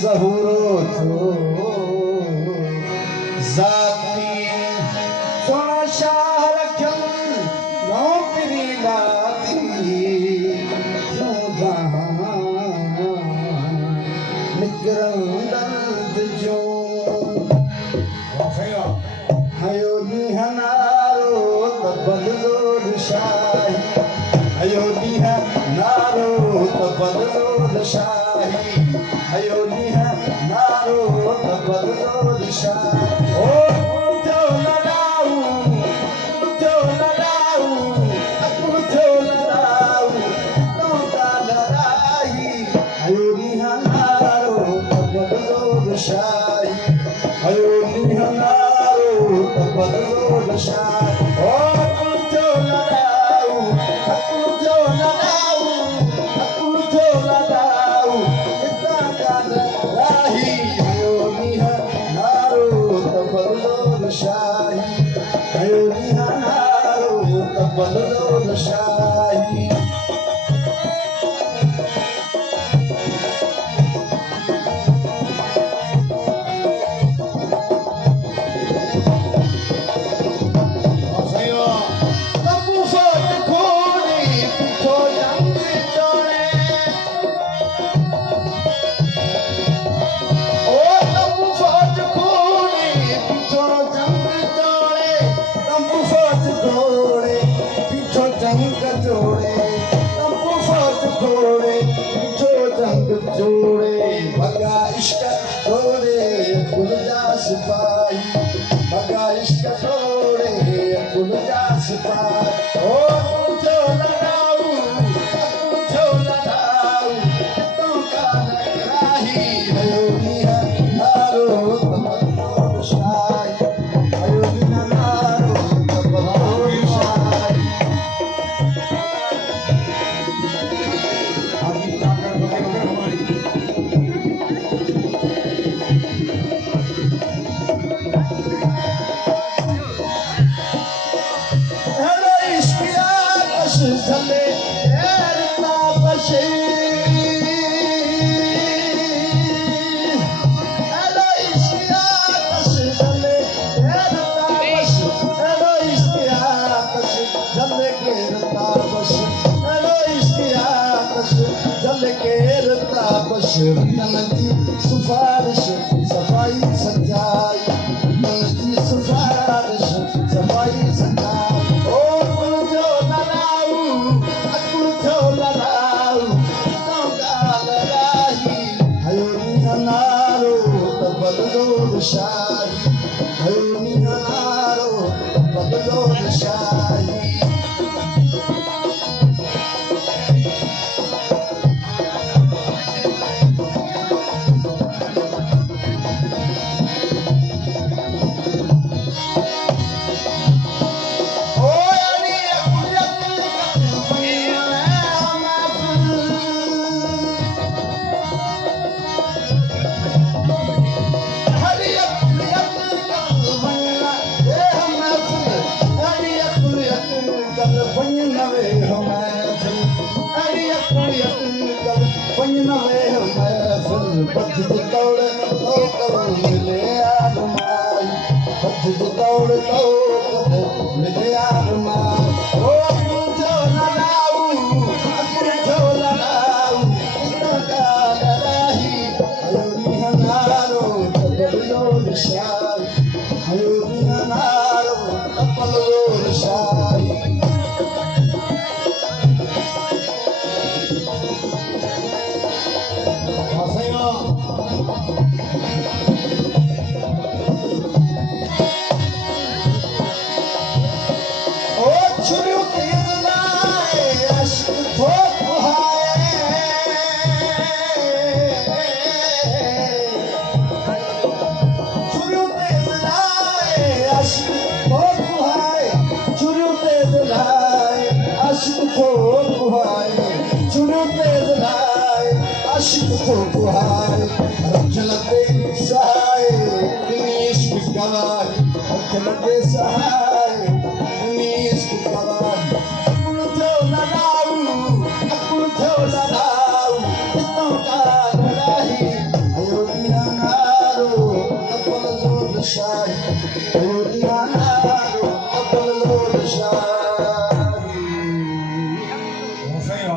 ज़हूरो थो ज़ाती सोना शाह रखियल नौकरी लाती क्यों निकरन दर्द जो हयो नीह नारो त बदलो शाही हयो नीह नारो त बदलो शाही हयो नीह नारो त बदलो शाही ओ जो लड़ाऊ जो लड़ाऊ तो का लड़ाई हयो नीह नारो त बदलो शाही हयो नीह नारो त बदलो शाही ओ जो लड़ाऊ जो लड़ाऊ इतना का लड़ाई हयो नीह नारो त बदलो शाही हयो नीह नारो त बदलो शाही जोड़े भगा इश्क तोड़े गुलजा सिपाही भगा इश्क तोड़े गुलजा सिपाही ओ जो लड़ाऊ तो का लड़ाई हयो नीह नारो त बदलो शाही हयो नीह नारो त बदलो शाही सिफारिश सफाई सच्चाई की सिफारिश सफाई सच्चाई ओ जो लड़ाऊ तो का लड़ाई हयो नीह नारो त बदलो शाही हयो नीह नारो त बदलो शाही छुरियों तेज लाए अश्क ठोक छुरियों तेज लाए अश्क ठोक छुरियों तेज लाए अश्क ठोक छुरियों तेज लाए अश्क ठोक रखलते सहाय इश्क गवाह रखलते सहाय इश्क गवाह अकुल थो लड़ाऊ तो का लड़ाई अयो निहारो अपल जोर शाही अयो निहारो अपल जोर शाही